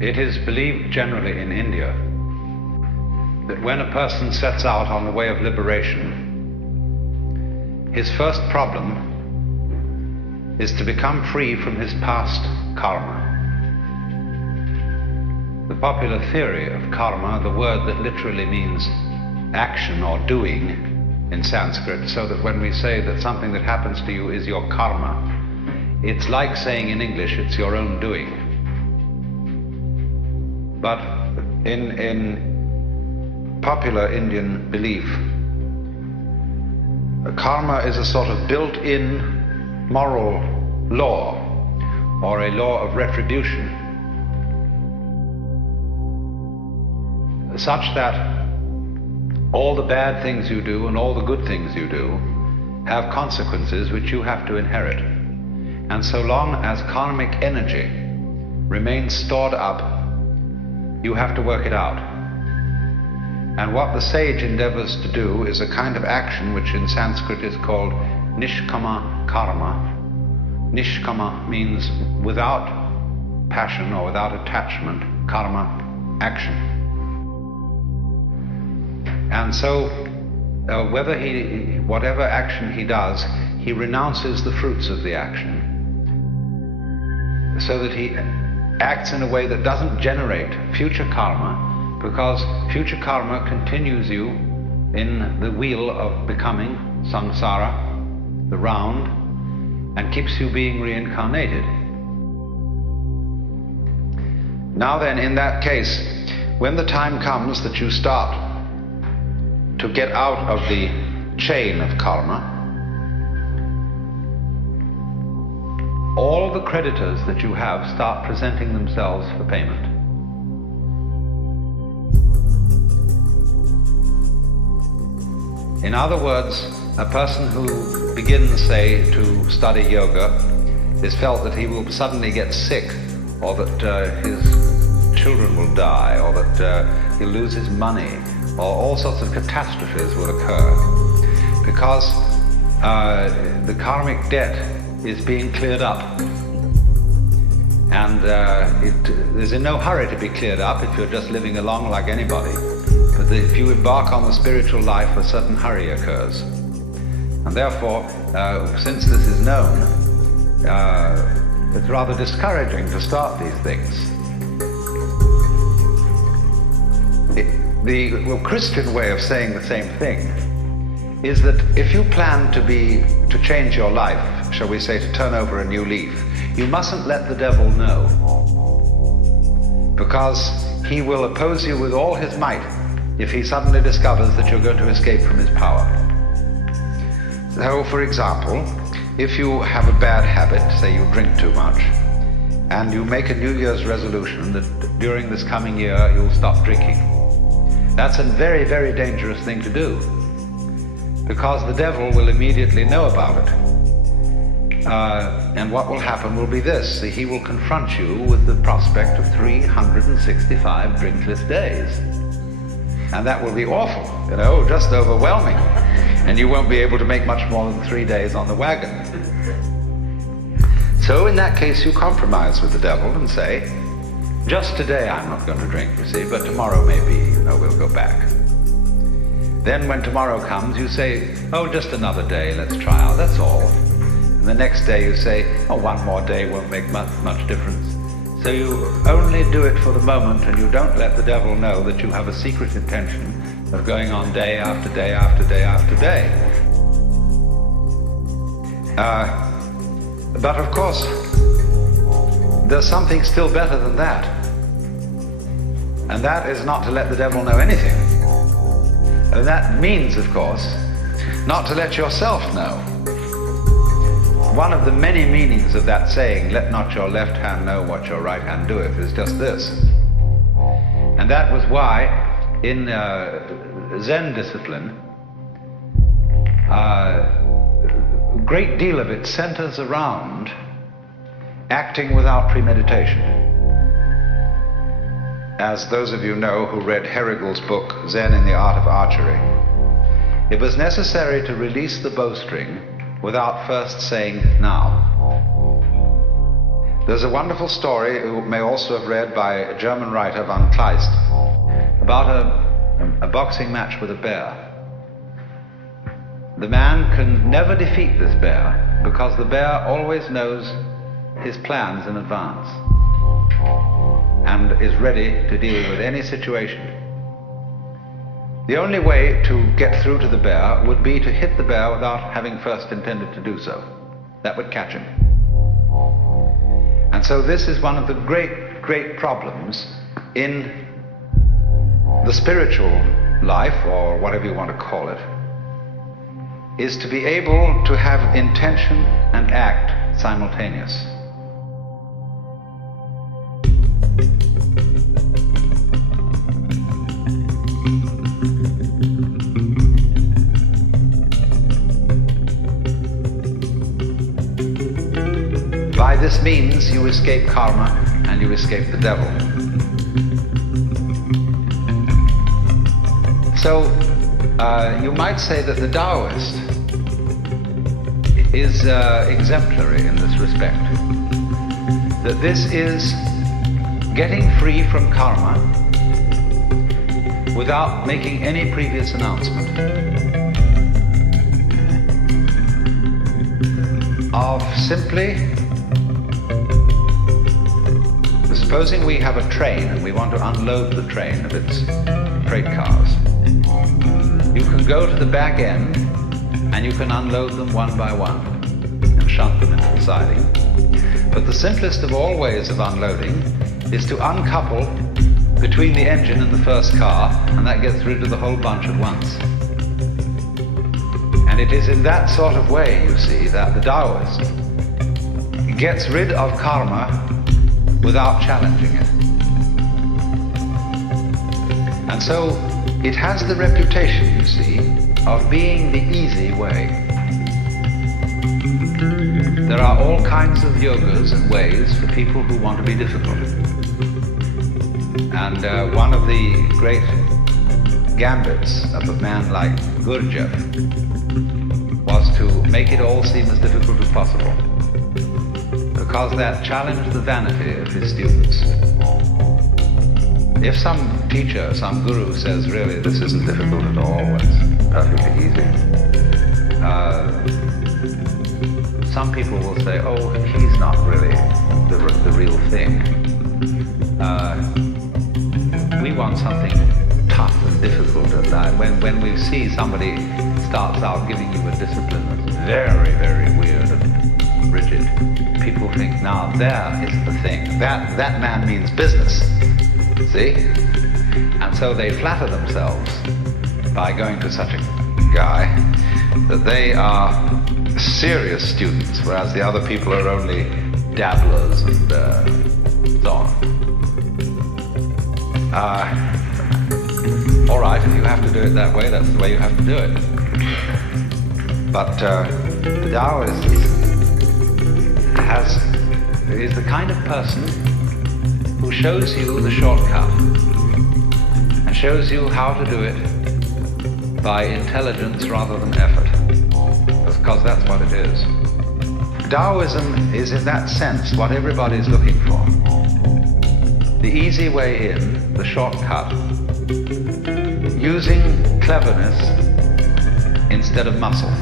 It is believed generally in India that when a person sets out on the way of liberation, his first problem is to become free from his past karma. The popular theory of karma, the word that literally means action or doing in Sanskrit, so that when we say that something that happens to you is your karma, it's like saying in English it's your own doing. But in popular Indian belief, karma is a sort of built-in moral law, or a law of retribution, such that all the bad things you do and all the good things you do have consequences which you have to inherit. And so long as karmic energy remains stored up, you have to work it out. And what the sage endeavors to do is a kind of action which in Sanskrit is called nishkama karma. Nishkama means without passion or without attachment, karma, action. And so whatever action he does, he renounces the fruits of the action, so that he acts in a way that doesn't generate future karma, because future karma continues you in the wheel of becoming, samsara, the round, and keeps you being reincarnated. Now then, in that case, when the time comes that you start to get out of the chain of karma, all the creditors that you have start presenting themselves for payment. In other words, a person who begins, say, to study yoga is felt that he will suddenly get sick, or that his children will die, or that he'll lose his money, or all sorts of catastrophes will occur, because the karmic debt is being cleared up. And there's in no hurry to be cleared up if you're just living along like anybody. But if you embark on the spiritual life, a certain hurry occurs. And therefore, since this is known, it's rather discouraging to start these things. The Christian way of saying the same thing is that if you plan to change your life, shall we say, to turn over a new leaf, you mustn't let the devil know, because he will oppose you with all his might if he suddenly discovers that you're going to escape from his power. So, for example, if you have a bad habit, say you drink too much, and you make a New Year's resolution that during this coming year you'll stop drinking, that's a very, very dangerous thing to do, because the devil will immediately know about it. And what will happen will be this: he will confront you with the prospect of 365 drinkless days. And that will be awful, just overwhelming. And you won't be able to make much more than 3 days on the wagon. So in that case, you compromise with the devil and say, just today I'm not going to drink, you see, but tomorrow maybe, we'll go back. Then when tomorrow comes, you say, oh, just another day, let's try out, that's all. And the next day you say, oh, one more day won't make much difference. So you only do it for the moment, and you don't let the devil know that you have a secret intention of going on day after day after day after day. But of course, there's something still better than that. And that is not to let the devil know anything. And that means, of course, not to let yourself know. One of the many meanings of that saying, let not your left hand know what your right hand doeth, is just this. And that was why in Zen discipline, a great deal of it centers around acting without premeditation. As those of you know who read Herrigel's book, Zen in the Art of Archery, it was necessary to release the bowstring without first saying now. There's a wonderful story, you may also have read, by a German writer, von Kleist, about a boxing match with a bear. The man can never defeat this bear because the bear always knows his plans in advance and is ready to deal with any situation. The only way to get through to the bear would be to hit the bear without having first intended to do so. That would catch him. And so this is one of the great problems in the spiritual life, or whatever you want to call it, is to be able to have intention and act simultaneous. By this means, you escape karma and you escape the devil. So, you might say that the Taoist is exemplary in this respect. That this is getting free from karma without making any previous announcement of simply, supposing we have a train and we want to unload the train of its freight cars. You can go to the back end and you can unload them one by one and shunt them into the siding. But the simplest of all ways of unloading is to uncouple between the engine and the first car, and that gets rid of the whole bunch at once. And it is in that sort of way, you see, that the Taoist gets rid of karma without challenging it. And so it has the reputation, you see, of being the easy way. There are all kinds of yogas and ways for people who want to be difficult. And one of the great gambits of a man like Gurdjieff was to make it all seem as difficult as possible, because that challenged the vanity of his students. If some teacher, some guru says, really, this isn't difficult at all, it's perfectly easy, some people will say, oh, he's not really the real thing. We want something tough and difficult at that. When we see somebody starts out giving you a discipline that's very, very weird and rigid, people think, now there is the thing. That man means business. See? And so they flatter themselves by going to such a guy that they are serious students, whereas the other people are only dabblers and so on. All right, if you have to do it that way, that's the way you have to do it. But the Taoist is the kind of person who shows you the shortcut and shows you how to do it by intelligence rather than effort, because that's what it is. Taoism is in that sense what everybody's looking for. The easy way in, the shortcut, using cleverness instead of muscle.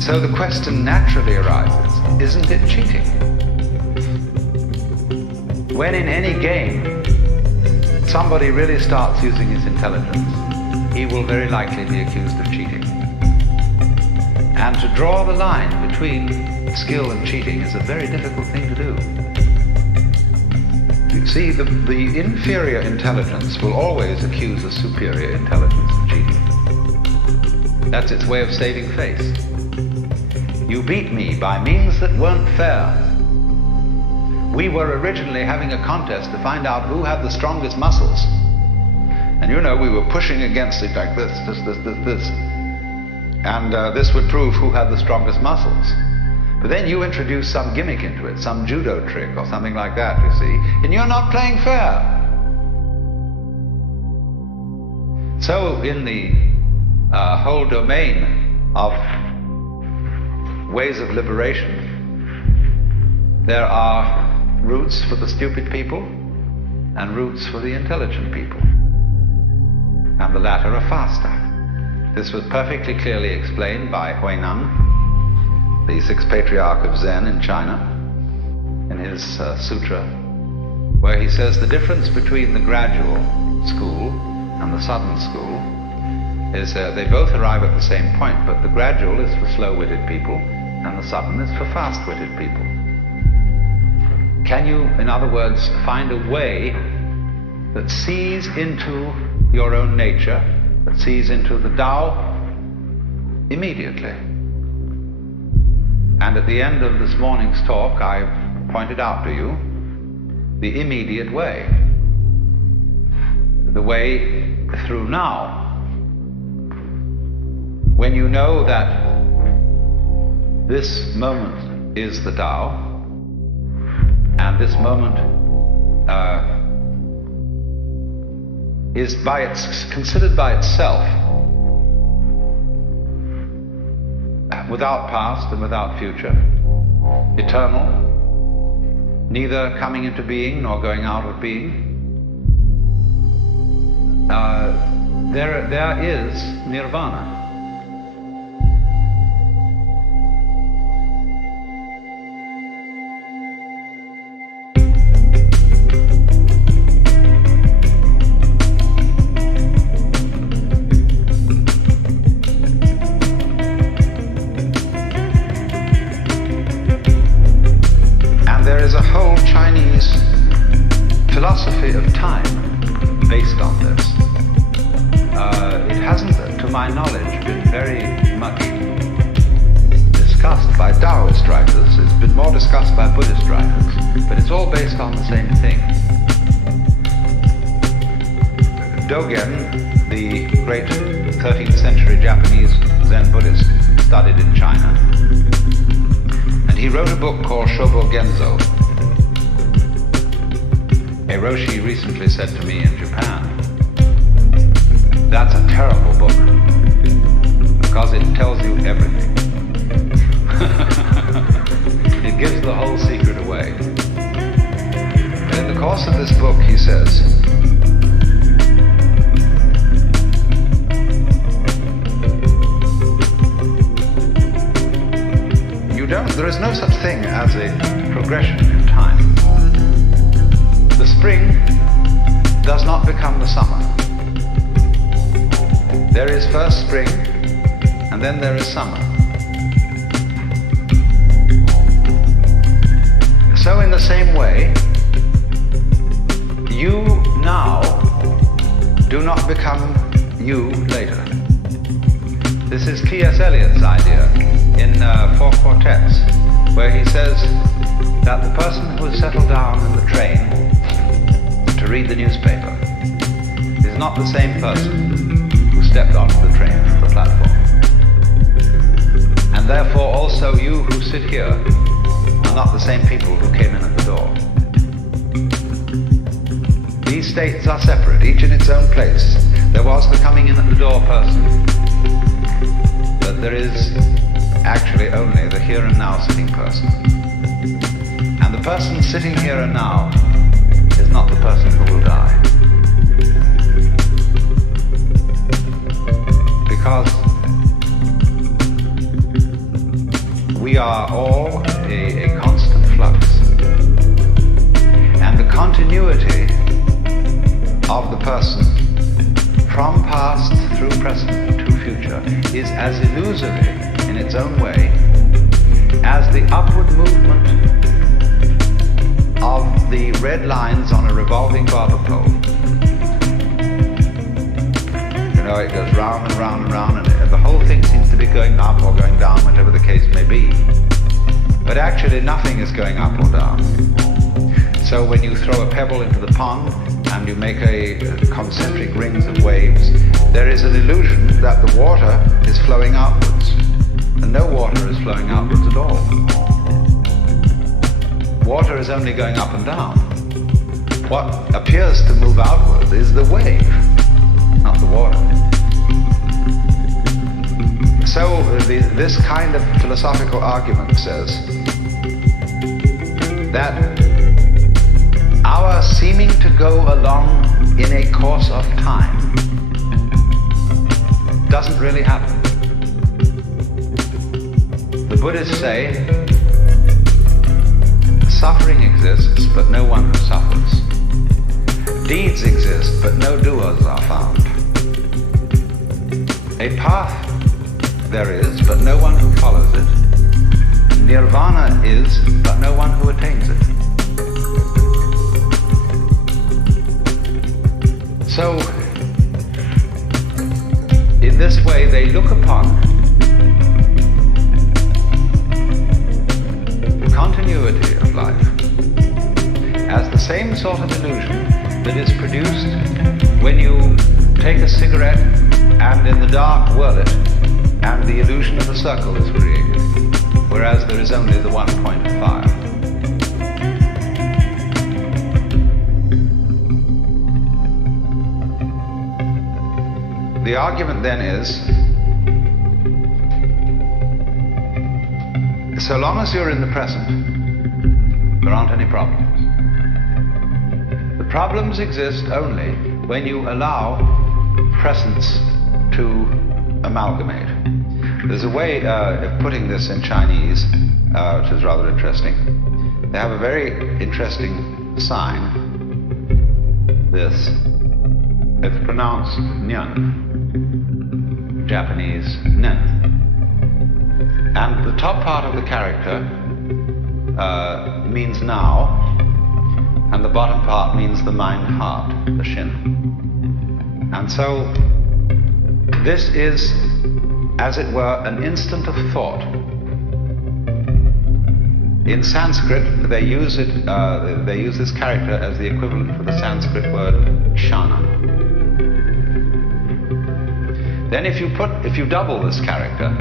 So the question naturally arises, isn't it cheating? When in any game somebody really starts using his intelligence, he will very likely be accused of cheating. And to draw the line between skill and cheating is a very difficult thing to do. You see, the inferior intelligence will always accuse a superior intelligence of cheating. That's its way of saving face. You beat me by means that weren't fair. We were originally having a contest to find out who had the strongest muscles. And you know, we were pushing against it like this. And this would prove who had the strongest muscles. But then you introduce some gimmick into it, some judo trick or something like that, you see, and you're not playing fair. So in the whole domain of ways of liberation, there are routes for the stupid people and routes for the intelligent people, and the latter are faster. This was perfectly clearly explained by Huineng, the sixth patriarch of Zen in China, in his sutra, where he says the difference between the gradual school and the sudden school is they both arrive at the same point, but the gradual is for slow-witted people and the sudden is for fast-witted people. Can you, in other words, find a way that sees into your own nature, that sees into the Tao immediately? And at the end of this morning's talk, I pointed out to you the immediate way, the way through now. When you know that this moment is the Tao, and this moment is considered by itself, without past and without future, eternal, neither coming into being nor going out of being, there is nirvana. Philosophy of time based on this. It hasn't, to my knowledge, been very much discussed by Taoist writers. It's been more discussed by Buddhist writers, but it's all based on the same thing. Dogen, the great 13th century Japanese Zen Buddhist, studied in China, and he wrote a book called Shobo Genzo. A Roshi recently said to me in Japan, that's a terrible book, because it tells you everything. It gives the whole secret away. And in the course of this book, he says, there is no such thing as a progression in time. The spring does not become the summer. There is first spring, and then there is summer. So in the same way, you now do not become you later. This is T.S. Eliot's idea in Four Quartets, where he says that the person who has settled down in the train to read the newspaper is not the same person who stepped onto the train from the platform. And therefore also you who sit here are not the same people who came in at the door. These states are separate, each in its own place. There was the coming in at the door person, but there is actually only the here and now sitting person. And the person sitting here and now is not the person who will die. Because we are all a constant flux. And the continuity of the person from past through present to future is as illusory in its own way as the upward movement of the red lines on a revolving barber pole. You know, it goes round and round and round, and the whole thing seems to be going up or going down, whatever the case may be. But actually nothing is going up or down. So when you throw a pebble into the pond and you make a concentric rings of waves, there is an illusion that the water is flowing outwards, and no water is flowing outwards at all. Water is only going up and down. What appears to move outward is the wave, not the water. So this kind of philosophical argument says that our seeming to go along in a course of time doesn't really happen. The Buddhists say suffering exists, but no one who suffers. Deeds exist, but no doers are found. A path there is, but no one who follows it. Nirvana is, but no one who attains it. So, in this way, they look upon the continuity of life as the same sort of illusion that is produced when you take a cigarette and in the dark whirl it, and the illusion of a circle is created, whereas there is only the one point of fire. The argument then is, so long as you're in the present, there aren't any problems. The problems exist only when you allow presence to amalgamate. There's a way of putting this in Chinese, which is rather interesting. They have a very interesting sign. This. It's pronounced Nyan. Japanese Nen. And the top part of the character means now, and the bottom part means the mind heart, the Shin. And so this is, as it were, an instant of thought. In Sanskrit, they use it. They use this character as the equivalent for the Sanskrit word shana. Then, if you double this character,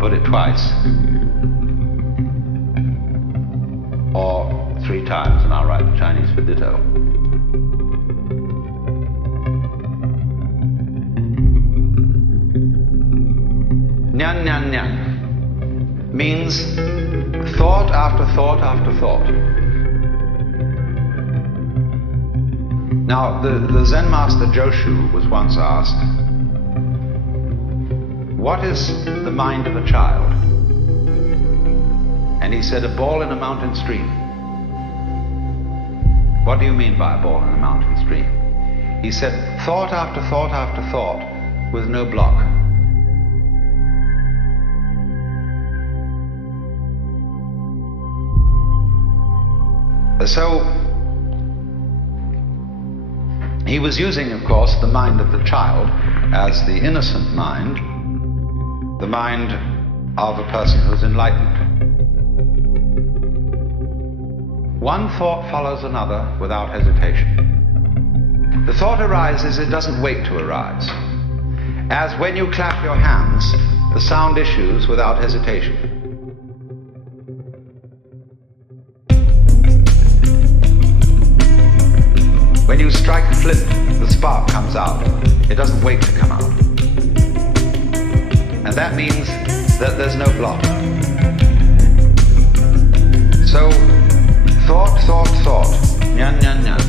put it twice, or 3 times, and I'll write the Chinese for ditto. Nyan nyan nyan means thought after thought after thought. Now, the Zen master Joshu was once asked, what is the mind of a child? And he said, a ball in a mountain stream. What do you mean by a ball in a mountain stream? He said, thought after thought after thought with no block. So, he was using, of course, the mind of the child as the innocent mind, the mind of a person who's enlightened. One thought follows another without hesitation. The thought arises, it doesn't wait to arise. As when you clap your hands, the sound issues without hesitation. When you strike a flint, the spark comes out. It doesn't wait to come out. And that means that there's no block. So, thought, nyan, nyan, nyan,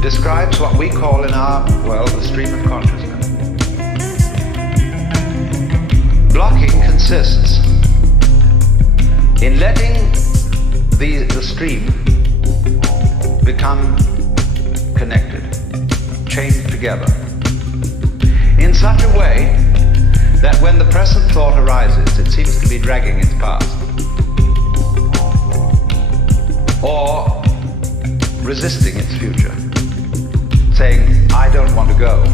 describes what we call in our world the stream of consciousness. Blocking consists in letting the stream become connected, chained together, in such a way that when the present thought arises, it seems to be dragging its past, or resisting its future, saying, I don't want to go.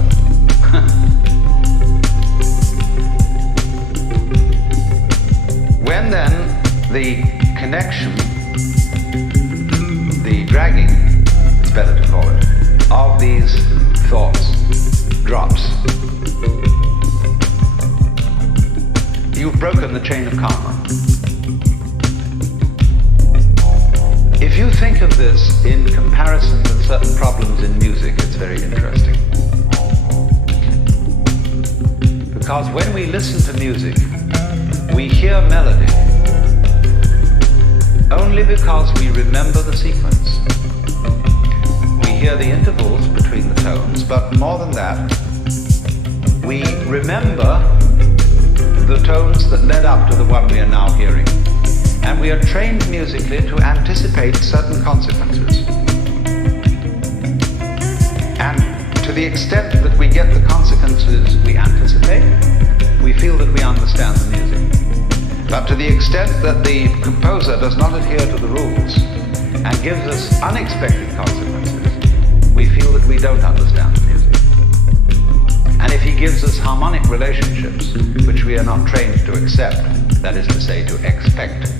When then the connection, the dragging, it's better to call it, of these thoughts drops, you've broken the chain of karma. If you think of this in comparison with certain problems in music, it's very interesting. Because when we listen to music, we hear melody. only because we remember the sequence. We hear the intervals between the tones, but more than that, we remember the tones that led up to the one we are now hearing. And we are trained musically to anticipate certain consequences. And to the extent that we get the consequences we anticipate, we feel that we understand the music. But to the extent that the composer does not adhere to the rules and gives us unexpected consequences, we feel that we don't understand the music. And if he gives us harmonic relationships, which we are not trained to accept, that is to say, to expect,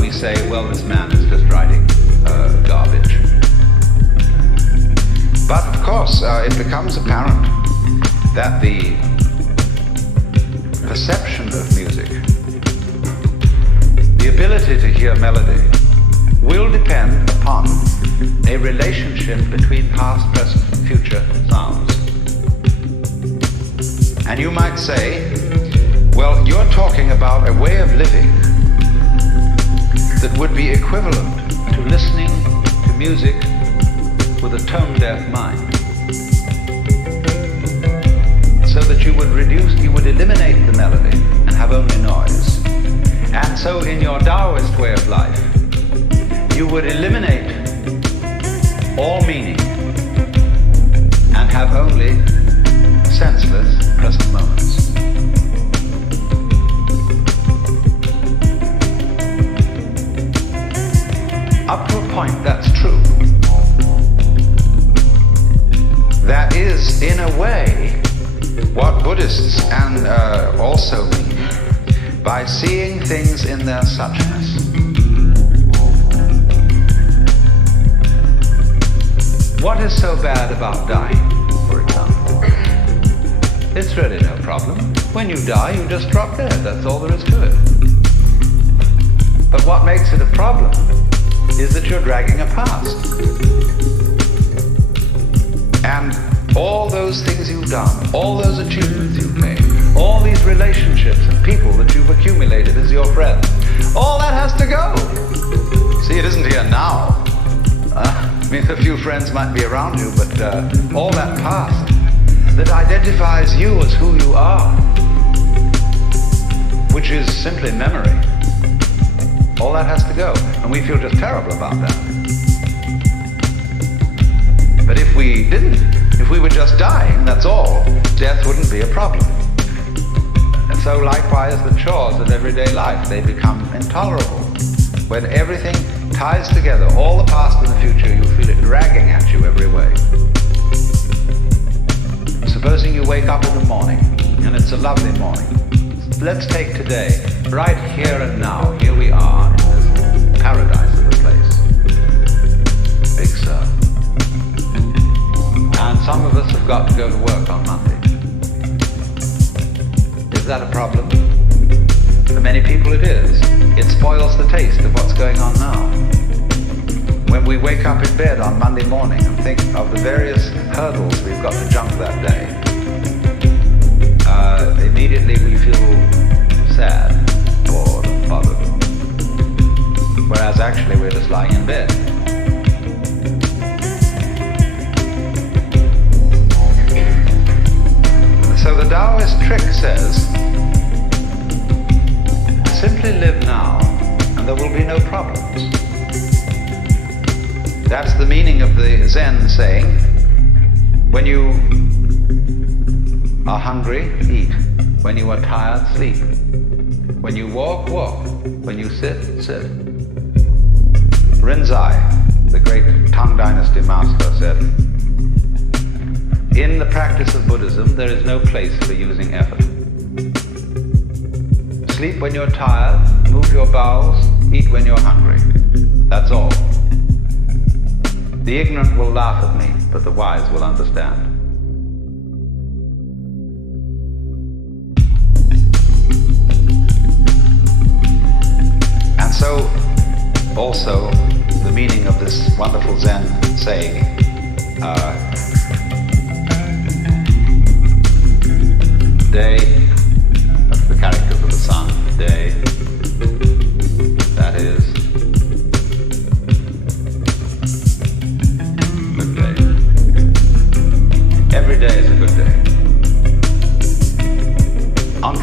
we say, well, this man is just writing garbage. But of course, it becomes apparent that the perception of music, the ability to hear melody, will depend upon a relationship between past, present, and future sounds. And you might say, well, you're talking about a way of living that would be equivalent to listening to music with a tone-deaf mind. So that you would eliminate the melody and have only noise. And so in your Taoist way of life, you would eliminate all meaning and have only senseless present moments. Up to a point, that's true. That is, in a way, what Buddhists and also mean by seeing things in their suchness. What is so bad about dying, for example? It's really no problem. When you die, you just drop dead. That's all there is to it. But what makes it a problem is that you're dragging a past. And all those things you've done, all those achievements you've made, all these relationships and people that you've accumulated as your friends, all that has to go. See, it isn't here now. I mean, a few friends might be around you, but all that past that identifies you as who you are, which is simply memory, all that has to go. And we feel just terrible about that. But if we didn't, if we were just dying, that's all, death wouldn't be a problem. And so likewise the chores of everyday life, they become intolerable. When everything ties together, all the past and the future, you feel it dragging at you every way. Supposing you wake up in the morning, and it's a lovely morning. Let's take today, right here and now. Here we are in this paradise of a place. Big Sur. And some of us have got to go to work on Monday. Is that a problem? For many people it is. It spoils the taste of what's going on now. When we wake up in bed on Monday morning and think of the various hurdles we've got to jump that day, immediately we feel sad, bored, and bothered. Whereas actually we're just lying in bed. So the Taoist trick says, simply live now and there will be no problems. That's the meaning of the Zen saying, when you are hungry, eat. When you are tired, sleep. When you walk, walk. When you sit, sit. Rinzai, the great Tang Dynasty master, said, in the practice of Buddhism, there is no place for using effort. Sleep when you're tired, move your bowels, eat when you're hungry. That's all. The ignorant will laugh at me, but the wise will understand. And so, also, the meaning of this wonderful Zen saying, day, that's the characters of the sun, day, that is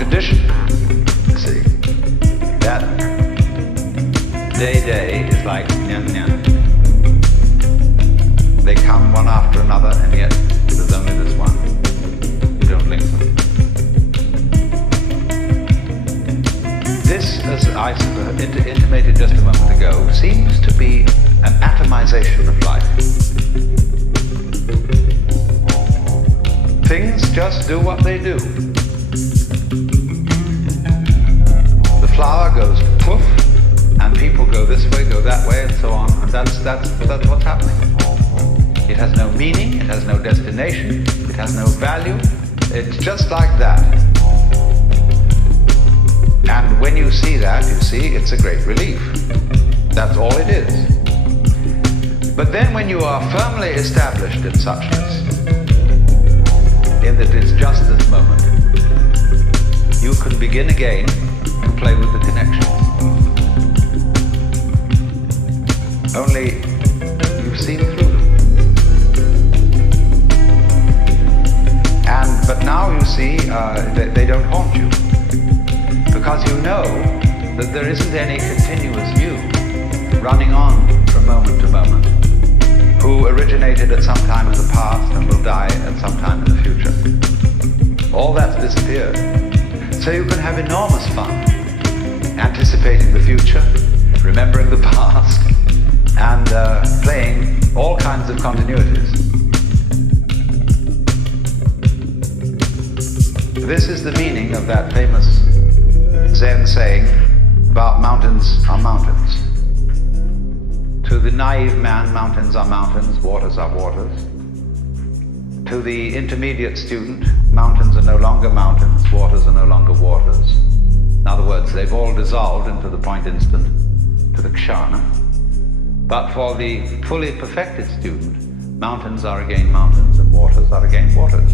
addition, see, that day is like nyan nyan. They come one after another, and yet there's only this one. You don't link them. This, as I intimated just a moment ago, seems to be an atomization of life. Things just do what they do. The flower goes poof, and people go this way, go that way, and so on, and that's what's happening. It has no meaning, it has no destination, it has no value. It's just like that. And when you see that, you see it's a great relief. That's all it is. But then when you are firmly established in suchness, in that it's just this moment, you can begin again to play with the connections. Only you've seen through them. But now you see they don't haunt you, because you know that there isn't any continuous you running on from moment to moment, who originated at some time in the past and will die at some time in the future. All that's disappeared. So you can have enormous fun anticipating the future, remembering the past, and playing all kinds of continuities. This is the meaning of that famous Zen saying about mountains are mountains. To the naive man, mountains are mountains, waters are waters. To the intermediate student, mountains are no longer mountains, waters are no longer waters. In other words, they've all dissolved into the point instant, to the kshana. But for the fully perfected student, mountains are again mountains and waters are again waters.